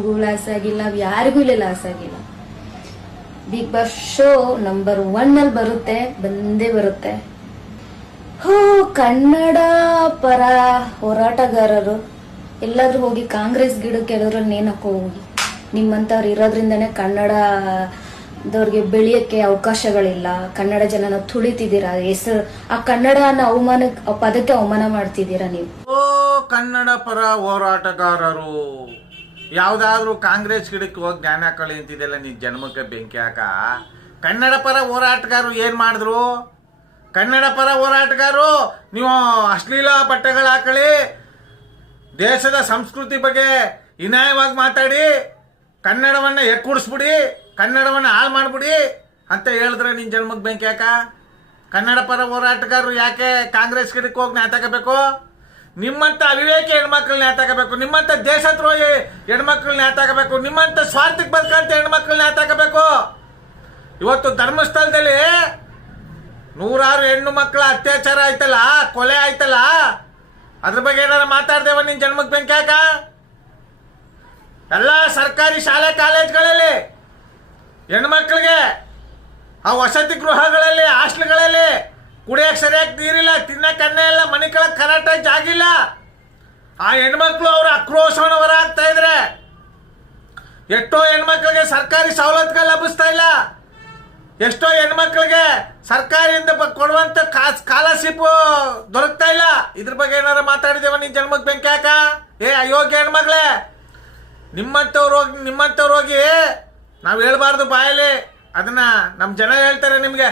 ನಮಗೂ ಲಾಸ್ ಆಗಿಲ್ಲ ಯಾರಿಗೂ ಇಲ್ಲಿ ಲಾಸ್ ಆಗಿಲ್ಲ. Bigg Boss show number one ಅಲ್ಲಿ ಬರುತ್ತೆ, ಬಂದೇ ಬರುತ್ತೆ. ಹೋ, ಕನ್ನಡ ಪರ ಹೋರಾಟಗಾರರು. ಎಲ್ಲಾದ್ರೂ ಹೋಗಿ ಕಾಂಗ್ರೆಸ್ ಗಿಡಕ್ಕೆ ಎಲ್ಲರೂ ನೇಣಕ್ಕೋ ಹೋಗಿ. ನಿಮ್ಮಂಥವ್ರು ಇರೋದ್ರಿಂದನೇ ಕನ್ನಡದವ್ರಿಗೆ ಬೆಳೆಯಕ್ಕೆ ಅವಕಾಶಗಳಿಲ್ಲ. ಕನ್ನಡ ಜನನ ತುಳಿತಿದ್ದೀರಾ? ಹೆಸರು, ಆ ಕನ್ನಡನ ಅವಮಾನ ಪದಕ್ಕೆ ಅವಮಾನ ಮಾಡ್ತಿದ್ದೀರಾ ನೀವು? ಓ, ಕನ್ನಡ ಪರ ಹೋರಾಟಗಾರರು. ಯಾವ್ದಾದ್ರು ಕಾಂಗ್ರೆಸ್ ಗಿಡಕ್ಕೆ ಹೋಗಿ ಜ್ಞಾನ ಹಾಕೊಳ್ಳಿ ಅಂತಿದೆಯಲ್ಲ ನೀನ್ ಜನ್ಮಕ್ಕೆ ಬೆಂಕಿ ಹಾಕ? ಕನ್ನಡ ಪರ ಹೋರಾಟಗಾರರು ಏನ್ ಮಾಡಿದ್ರು? ಕನ್ನಡ ಪರ ಹೋರಾಟಗಾರರು, ನೀವು ಅಶ್ಲೀಲ ಬಟ್ಟೆಗಳು ಹಾಕಳಿ ದೇಶದ ಸಂಸ್ಕೃತಿ ಬಗ್ಗೆ ಇನಾಯವಾಗಿ ಮಾತಾಡಿ. ಕನ್ನಡವನ್ನ ಎಕ್ಕುಡಿಸ್ಬಿಡಿ. ಕನ್ನಡವನ್ನ ಹಾಳು ಮಾಡಿಬಿಡಿ ಅಂತ ಹೇಳಿದ್ರೆ ನಿನ್ ಜನ್ಮಕ್ಕೆ ಬೆಂಕಿ ಯಾಕ ಕನ್ನಡ ಪರ ಹೋರಾಟಗಾರರು ಯಾಕೆ ಕಾಂಗ್ರೆಸ್ ಗಿಡಕ್ಕೆ ಹೋಗಿ ನ್ಯಾತಾಕಬೇಕು ನಿಮ್ಮಂತ ಅವಿವೇಕಿ ಹೆಣ್ಮಕ್ಳನ್ನ ನ್ಯಾತಾಕಬೇಕು ನಿಮ್ಮಂತ ದೇಶದ್ರೋಹಿ ಹೆಣ್ಮಕ್ಳನ್ನ ನ್ಯಾತಾಕಬೇಕು ನಿಮ್ಮಂತ ಸ್ವಾರ್ಥಕ್ಕೆ ಬದುಕಂತ ಹೆಣ್ಮಕ್ಳನ್ನ ನ್ಯಾತಾಕಬೇಕು ಇವತ್ತು ಧರ್ಮಸ್ಥಳದಲ್ಲಿ ನೂರಾರು ಹೆಣ್ಣು ಮಕ್ಕಳ ಅತ್ಯಾಚಾರ ಆಯ್ತಲ್ಲ? ಕೊಲೆ ಆಯ್ತಲ್ಲ? ಅದ್ರ ಬಗ್ಗೆ ಏನಾರ ಮಾತಾಡ್ದೇವ ನಿನ್ ಜನ್ಮಕ್ಕೆ ಬೆಂಕಿ ಯಾಕ ಎಲ್ಲ ಸರ್ಕಾರಿ ಶಾಲೆ, ಕಾಲೇಜ್ಗಳಲ್ಲಿ ಹೆಣ್ಮಕ್ಳಿಗೆ ಆ ವಸತಿ ಗೃಹಗಳಲ್ಲಿ, ಹಾಸ್ಟೆಲ್ಗಳಲ್ಲಿ ಕುಡಿಯಕ್ಕೆ ಸರಿಯಾಗಿ ನೀರಿಲ್ಲ ತಿನ್ನಕ್ಕೆ ಅನ್ನ ಇಲ್ಲ ಕೆಳಗೆ ಕರೆಕ್ಟಾಗಿ ಜಾಗಿಲ್ಲ. ಆ ಹೆಣ್ಮಕ್ಳು ಅವ್ರ ಆಕ್ರೋಶವನ್ನು ಹೊರ ಹಾಕ್ತಾ ಇದ್ರೆ ಎಷ್ಟೋ ಹೆಣ್ಮಕ್ಳಿಗೆ ಸರ್ಕಾರಿ ಸವಲತ್ತುಗಳು ಲಭಿಸ್ತಾ ಇಲ್ಲ. ಎಷ್ಟೋ ಹೆಣ್ಮಕ್ಳಿಗೆ ಸರ್ಕಾರದಿಂದ ಕೊಡುವಂತ ಸ್ಕಾಲರ್ಶಿಪ್ ದೊರಕ್ತಾ ಇಲ್ಲ. ಇದ್ರ ಬಗ್ಗೆ ಏನಾರ ಮಾತಾಡಿದೇವ ನೀನ್ ಜನ್ಮಕ್ಕೆ ಬೆಂಕಿ ಹಾಕ? ಏ ಅಯೋಗ್ಯ ಹೆಣ್ಮಕ್ಳೇ ನಿಮ್ಮಂಥವ್ರು ಹೋಗಿ ನಿಮ್ಮಂಥವ್ರು ಹೋಗಿ ನಾವು ಹೇಳ್ಬಾರ್ದು ಬಾಯಲ್ಲಿ. ಅದನ್ನ ನಮ್ಮ ಜನ ಹೇಳ್ತಾರೆ ನಿಮಗೆ.